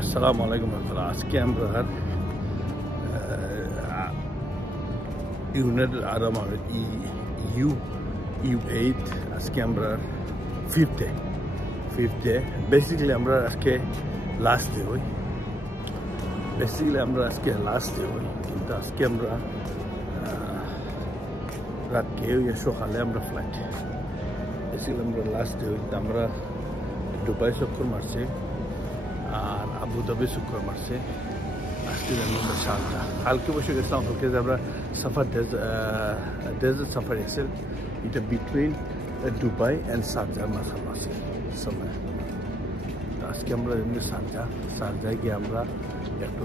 আসসালামু আলাইকুম রহমতুল্লাহ। আজকে আমরা ইউনাইটেড আরব আমিরাত U8 আজকে আমরা ফিফথ ডে বেসিক্যালি আমরা আজকে লাস্ট ডে হই কিন্তু আজকে আমরা রাত কেউ সকালে আমরা ফ্লাইট বেসিক্যালি আমরা লাস্ট ডে হই। আমরা দুবাই চক্কর মারছি আর আবুধাবি চক্কর মারছে। আজকে আমরা শারজা কালকে বসে গেছিলাম। কালকে আমরা সাফার ডেজার্ট সাফারি আছে, এটা বিটুইন দুবাই অ্যান্ড শারজার মাঝামাঝি আছে সময়। আজকে আমরা এমনি শারজায় গিয়ে আমরা একটু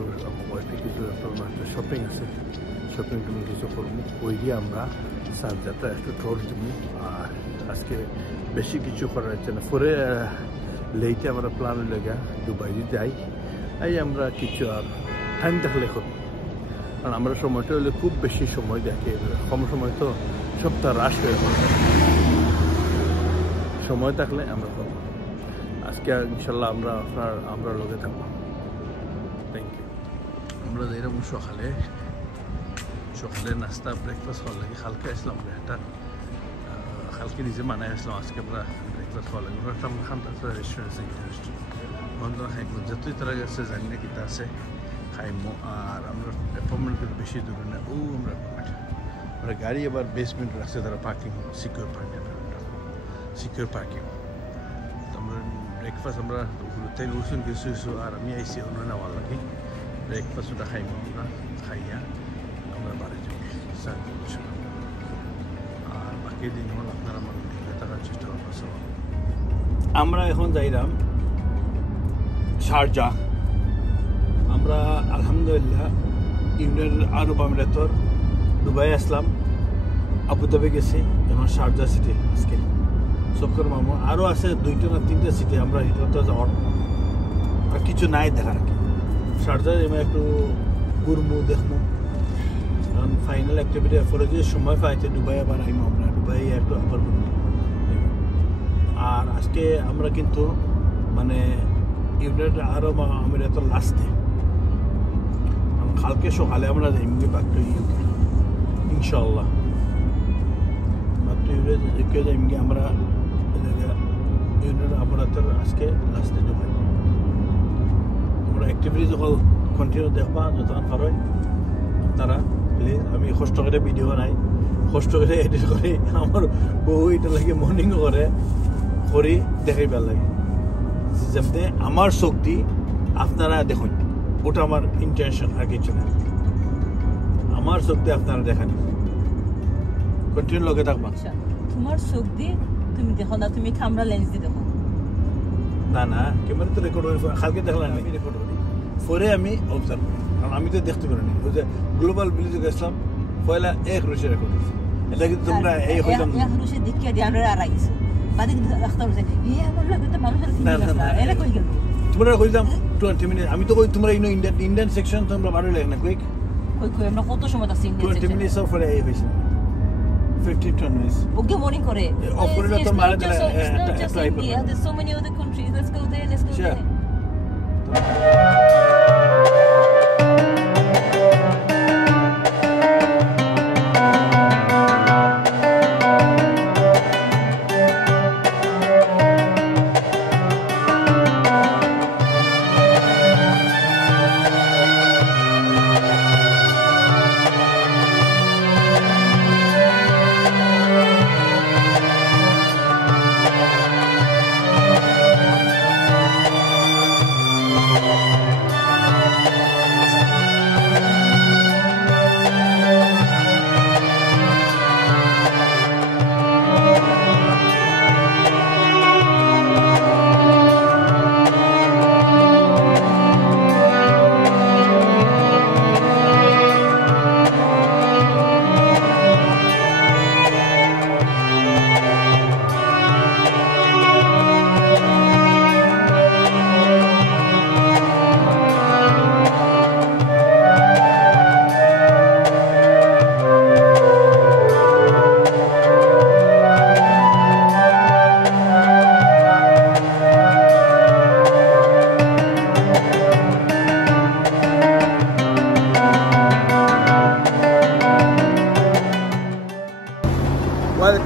ওয়াইফে কিছু একটা শপিং আছে, শপিং টুমি কিছু করবো, ওই দিয়ে আমরা শারজাটা একটু টোর দেবো। আর আজকে বেশি কিছু করা যাচ্ছে না, পরে লেইতে আমরা প্ল্যান লেগে দুবাই যাই। এই আমরা কিছু আর টাইম থাকলে করব, কারণ আমরা সময়টা হলে খুব বেশি সময় দেখে, কম সময় তো সপ্তাহ রাশ হয়ে পড়ে। সময় থাকলে আমরা করব। আজকে ইনশাল্লাহ আমরা লোকে থাকবো। Thank you. আমরা এরকম সকালে নাস্তা ব্রেকফাস্ট হওয়ার লাগে কালকে আসলাম একটা কালকে নিজে মানায় আসলাম। আজকে আমরা ব্রেকফাস্ট হওয়ার লাগে একটা আমরা খান রেস্টুরেন্ট বন্ধ খাইমো, যতই তারা গেছে জানি না কিতা আছে খাইমো। আর আমরা অ্যাপয়েন্টমেন্ট করে বেশি দূরে না, আমরা আমরা গাড়ি আবার বেসমেন্ট রাখছে, তারা পার্কিং সিকিউর পার্কিং। তো আমরা ব্রেকফাস্ট আমরা তাই উঠছেন কিছু আর আমি আইসি অন্য নেওয়ার লাগে। ব্রেকফাস্ট ওটা খাইমো, আমরা খাইয়া আমরা বাড়ি যাই আর বাকি দিন হল আপনারা আমার দিকে থাকার চেষ্টা করবো। আমরা এখন যাইলাম শারজা। আমরা আলহামদুলিল্লাহ ইউনাইটেড আরব আমিরাতর দুবাই আসলাম, আবুধাবি গেছি, এখন শারজা সিটি আজকে চক্কর মামো। আরও আছে 2টা না 3টা সিটি, আমরা এটা যাওয়ার আর কিছু নাই দেখার কি। শারজায় আমি একটু ঘুরমু দেখবো, কারণ ফাইনাল অ্যাক্টিভিটি এরপরে যে সময় পাইছে দুবাই আবার আইমো, আমরা দুবাই একটু আবার ঘুরবো। আর আজকে আমরা কিন্তু মানে ইউনাইটেড আরব আমিরাতের লাস্টে, কালকে সকালে আমরা যাইমগে বাকি ইনশাল্লাহ বাকি যাইমগে আমরা ইউনাইটেড আমিরাতের আজকে লাস্টে দুবাই। আমরা অ্যাক্টিভিটি যখন কন্টিনিউ দেখবা যতক্ষণ পারেন আপনারা প্লিজ। আমি কষ্ট করে ভিডিও বানাই, কষ্ট করে এডিট করি, আমার বউ এটা লাগে মর্নিং করি দেখাই ভাল লাগে, যাতে আমার শক্তি আপনারা দেখুন। ওটা আমার ইন্টেনশন, আর কিছু না। আমার শক্তি আপনারা দেখান, কন্টিনিউ লগে থাকবা। তোমার শক্তি তুমি দেখো না, তুমি ক্যামেরা লেন্স দিয়ে দেখো না ক্যামেরা তো রেকর্ড করে কালকে দেখলাম, আমি রেকর্ড করি পরে আমি অবজার্ভ করি, কারণ আমি তো দেখতে পারিনি। ওই যে গ্লোবাল ভিলেজে গেছিলাম পয়লা 1 রুশে রেকর্ড করছি, এটা কিন্তু তোমরা এই হইলাম 1 রুশে দেখিয়ে দিয়ে আমরা আর আইছি বাদে ডাক্তার বলে এই আমার লাগে তো মানুষের ফিল না এরা কই গেল। তোমরা কইলাম 20 মিনিট, আমি তো কই তোমরা ইন্ডিয়ান সেকশন তোমরা ভালো লাগে না কই আমরা কত সময় আছি ইন্ডিয়ান 20 মিনিটস অফ পরে এই হইছে 15 মিনিটস। ওকে মর্নিং করে অপরে তো মারা দিলে ট্রাই করব। There's so many other countries, let's go there.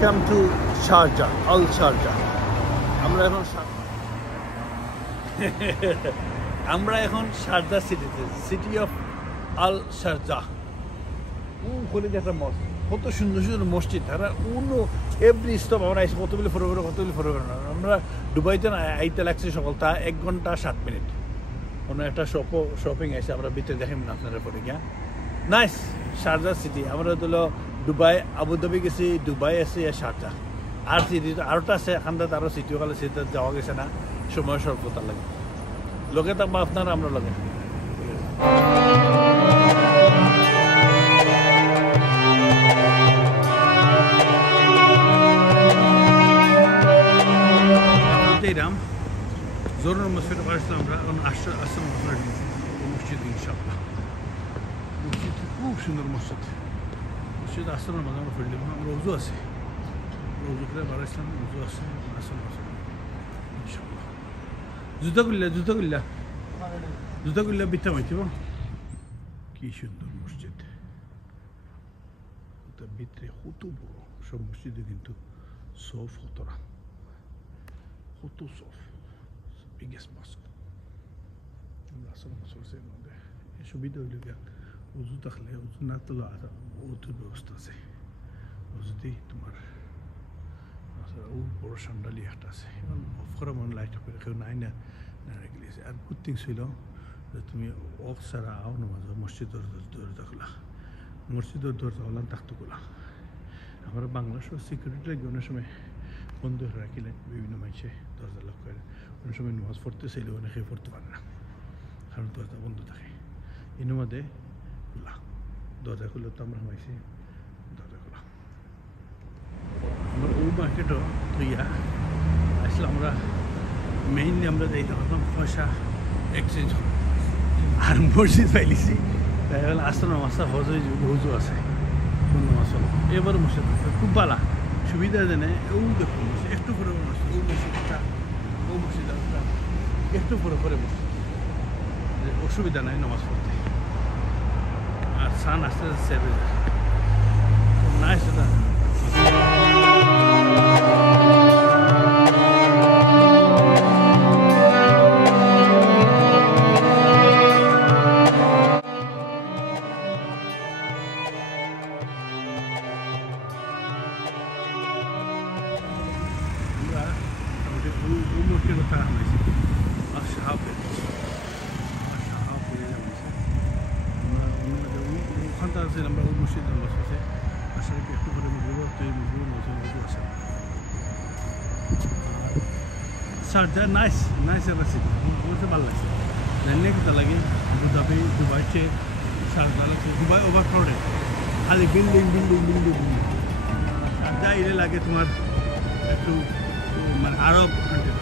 Welcome to Sharjah, Al Sharjah. আমরা এখন শারজা সিটিতে, সিটি অফ আল শারজা। ওখানে একটা মসজিদ, কত সুন্দর সুন্দর মসজিদ। তারা এভরি স্টপ আমরা এসে কতগুলি ফলো করে আমরা দুবাইতে আইতে লাগছে সকালটা 1 ঘন্টা 7 মিনিট। কোনো একটা শপিং আছে, আমরা ভিতরে দেখেন না আপনারা পরে গিয়া। Nice Sharjah city. আমরা হলো দুবাই, আবুধাবি গেছি, দুবাই আছে, শারজা। আর সিটি আরোটা আছে এখানটাতে, আরও সিটিও কালে সিটিতে যাওয়া গেছে না, সময় স্বল্পতা লাগে। লগে থাকবো আপনারা, আমরা লগে রাম জোরের মসজিদে পারছিলাম। আমরা এখন আসলাম আপনার মসজিদ, ইনশাআল্লাহ। মসজিদ খুব সুন্দর মসজিদ। মসজিদ আসলাম মাঝে আমরা ফিরলাম। আমরা উজু আছে, উজু করে বাড়াইছিলাম, উজু আছে, আসলাম ইনশাআল্লাহ। জুতা করলে বিত্তা মাইতিব। কি সুন্দর মসজিদ, তার ভিতরে কত বড়। সব মসজিদে কিন্তু সফ হতরা, কত সফ, বিগেস্ট মস্ক। আমরা আসলাম মসজিদের মধ্যে সুবিধা হইল গিয়া উজু থাকলে, উজু না তো উজুর ব্যবস্থা আছে। উজুতেই তোমার বড় সান্ডালি একটা আছে, অফ করা মনে লাইট করে কেউ নাই না রেখে। আর গুড থিংস হইল যে তুমি অফ ছাড়া আও নামাজ মসজিদের দরজা খোলা, মসজিদের দরজা হলাম থাকতো খোলা। আমরা বাংলাদেশের সিকিউরিটি অনেক সময় বন্ধ হয়ে রাখিলে বিভিন্ন মানুষে দরজা লক করে, অনেক সময় নামাজ পড়তে চাইলে অনেকে পড়তে পারে না, কারণ দরজা বন্ধ থাকে। এর মধ্যে খোলা, দরজা খুলে তো আমরা মাইছি দরজা খোলা। আমরা ওই মার্কেটও তুইয়া আসলে আমরা মেইনলি আমরা যাইতে পারতাম পয়সা এক্সচেঞ্জ আর মসজিদ পাইলিছি। তাই হলে আসলে মাসা হজু আছে, নামাজ হলো এবার মসজিদ খুব ভালো সুবিধা দেনে। ও দেখুন একটু পরে মসজিদ, ও মসজিদটা, ও মসজিদটা একটু পরে মসজিদ, অসুবিধা নাই নামাজ পড়তে। আর সান আস্তে আস্তে সেরে যায়, নাই সেটা। আমরা ওই মসজিদ নামাজ আছে, আসলে একটু করে মুগিব তো এই মুগিব মসজিদ আছে। শারজা নাইস একটা সিটি, বলতে ভালো লাগছে। জানিয়ে কোথা লাগে আবুধাবি, দুবাই চেয়ে শারজা লাগছে। দুবাই ওভার ক্রাউডেড, খালি বিল্ডিং। শারজা এলে লাগে তোমার একটু মানে আরব কান্ট্রি।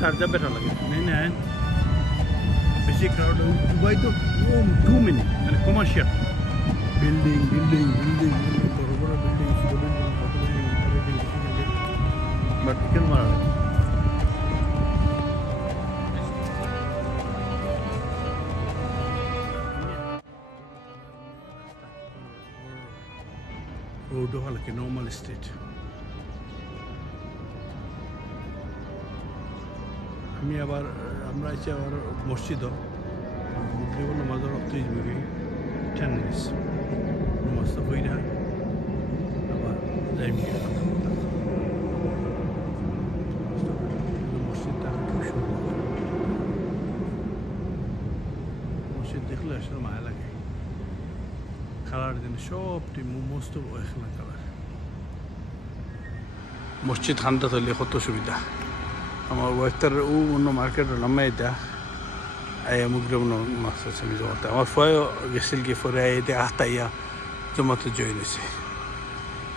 শারজা বেটার লাগে, নেই বেশি ক্রাউড। দুবাই তো টু মেনি, মানে কমার্শিয়াল বিল্ডিং, বড় বড় বিল্ডিং, ছোটো বিল্ডিং, কত বিল্ডিং, বাট কেন মারা লাগে। রোডও ভালো কি নর্মাল স্ট্রিট। আমরা আছি আবার মসজিদও নামাজের রক্ত 10 মিনিটস নামাজটা হই না, আবার যাই মসজিদটা খুব সুন্দর। মসজিদ দেখলে আসলে মায়া লাগে। কালার দিন সবটি মস্ত খেলা কালার। মসজিদ খানটা তৈরি কত সুবিধা। আমার ওয়েস্টার অন্য মার্কেটের নামে এটা মুগরম মাছ আছে আমি জমাতে। আমার ফয় গেছিল কি ফরে এটা আহতাইয়া জমাতে জয় নিছে।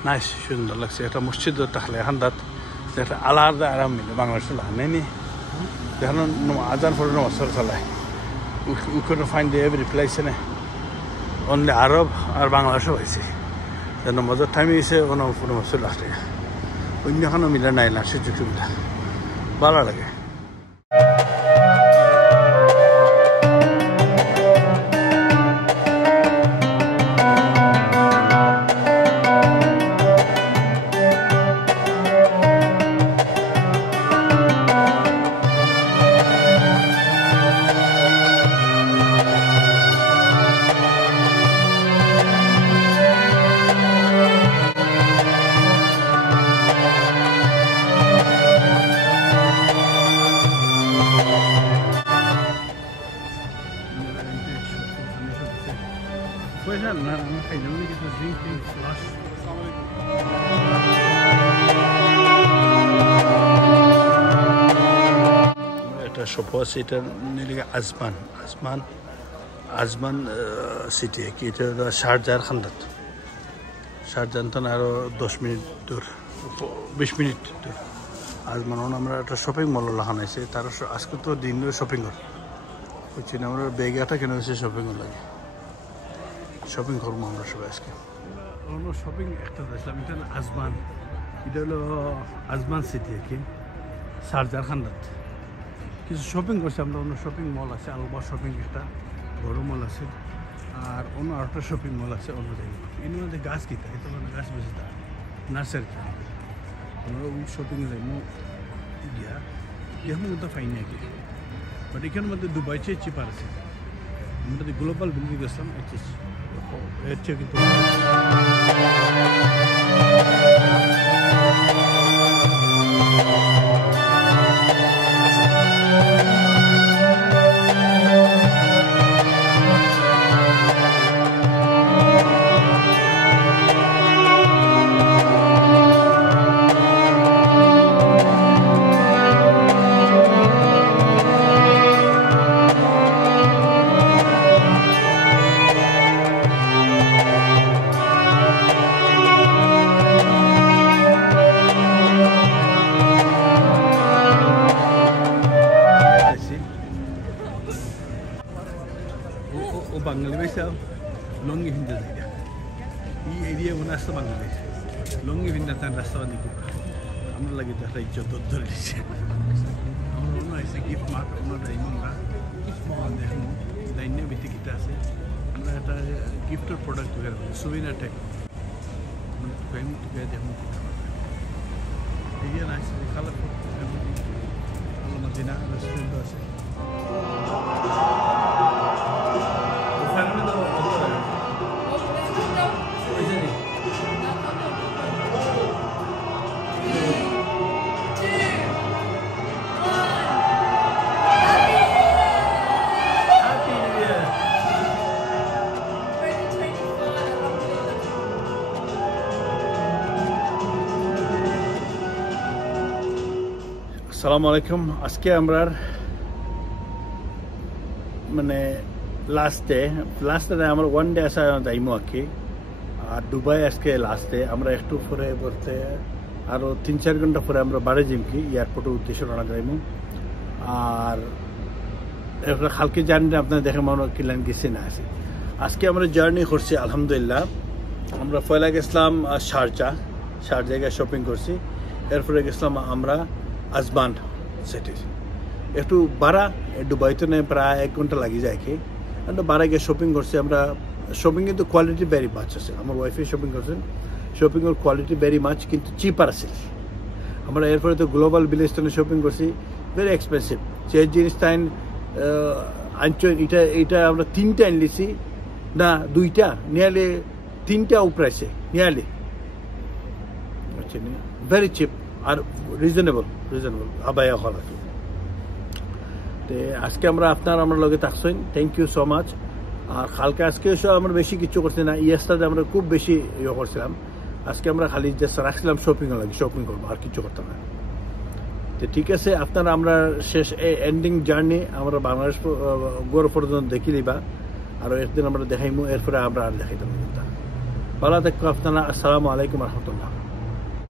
নাইস, সুন্দর লাগছে। একটা মসজিদ থাকলে এখানটাত একটা আলাদা আরাম মিলে বাংলাদেশের নেই যেখানে আজান ফরে নামাজ চালায়। We could find every place এনে, অনলি আরব আর বাংলাদেশও হয়েছে। নামাজের টাইমে গেছে নামাজ লাস্টে, অন্যখানেও মিলে নাই না সুযোগ সুবিধা। ভালো লাগে। পয়সা না আমি খাই যাবো কিছু ড্রিঙ্ক টিঙ্ক ফ্লাশ একটা শপ আছে এটা নিলে আজমান সিটি কি এটা শারজার খান্দাত শারজান তো আরো 10 মিনিট দূর 20 মিনিট দূর আজমান আমরা একটা শপিং মল লাগাইছে তার আজকে তো দিন শপিং হচ্ছে না আমরা ব্যাগটা কেন হয়েছে শপিং লাগে শপিং করবো আমরা সবাই আজকে অন্য শপিং একটা দেখলাম এটা আজমান এটা হলো আজমান সিটি আর কি শারজার খান্দাত কিছু শপিং করছে আমরা অন্য শপিং মল আছে আলবা শপিং একটা বড় মল আছে আর অন্য আরেকটা শপিং মল আছে অন্য জায়গায় এর মধ্যে গাছ কিতা এটা মানে গাছ বেশি তা নার্সারি আমরা ওই শপিংয়ে যাই গিয়া মতো ফাইন নাকি বাট এখানের মধ্যে দুবাই চেয়ে চিপার আছে আমরা গ্লোবাল বিল্ডিং গেছিলাম এর চেয়ে কিন্তু Bangladesh longi hinda zaida এই এরিয়া মনে আসছে বাংলাদেশ লঙ্গি ভিন্না তার রাস্তা দিকে আমরা লাগে একটা ইজ্জত ধরে দিচ্ছে আমরা মনে হয়েছে গিফট মার্ক আমরা ইমামরা দেখুন লাইনের ভিত্তি কিটা আছে আমরা একটা গিফটের প্রোডাক্ট তৈরি করি সুবিনার টাইপ ফ্যামিলি টুকে দেখুন এরিয়া নাইস কালারফুল আল মদিনা রেস্টুরেন্ট আছে আসসালামু আলাইকুম আজকে আমরা মানে লাস্টে আমরা ওয়ান ডে আসা যাইমো আর কি আর দুবাই আজকে লাস্টে আমরা একটু পরে বলতে আরো 3-4 ঘন্টা পরে আমরা বাড়ি যাইম কি এয়ারপোর্টের উদ্দেশ্যে রওনা যাইমো আর এরপরে কালকে জার্নি আপনারা দেখে মনে কিলান গেছে না আছে আজকে আমরা জার্নি করছি আলহামদুলিল্লাহ আমরা পয়লা গেছিলাম শারজায় শপিং করছি এরপরে গেছিলাম আমরা আজমান সিটি একটু বাড়া দুবাইতে প্রায় 1 ঘন্টা লাগি যায় কি বাড়া গিয়ে শপিং করছি আমরা শপিং কিন্তু কোয়ালিটি ভেরি মাছ আছে আমার ওয়াইফে শপিং করছেন শপিংয়ের কোয়ালিটি ভেরি মাছ কিন্তু চিপার আছে আমরা এরপরে তো গ্লোবাল ভিলেজে শপিং করছি ভেরি এক্সপেন্সিভ যে জিনিসটা আনছো এটা আমরা 3টা আনলিছি না 2টা নিয়ারলি 3টা উপরাইছে নিয়ারলি ভেরি চিপ আর রিজনেবল আবায়া হল আর কি তো আজকে আমরা আমার লগে থাকছেন থ্যাংক ইউ সো মাচ আর কালকে আজকে আমরা বেশি কিছু করছি না ইয়াসটাতে আমরা খুব বেশি করছিলাম আজকে আমরা খালি জাস্ট রাখছিলাম শপিং করবো আর কিছু করতাম না তো ঠিক আছে আপনারা আমরা শেষ এন্ডিং জার্নি আমরা বাংলাদেশ গোর পর্যন্ত দেখি লিবা আর একদিন আমরা দেখাইমু এরপরে আমরা আর দেখাইতাম ভালো থাকবো আপনারা আসসালামু আলাইকুম রহমতুল্লাহ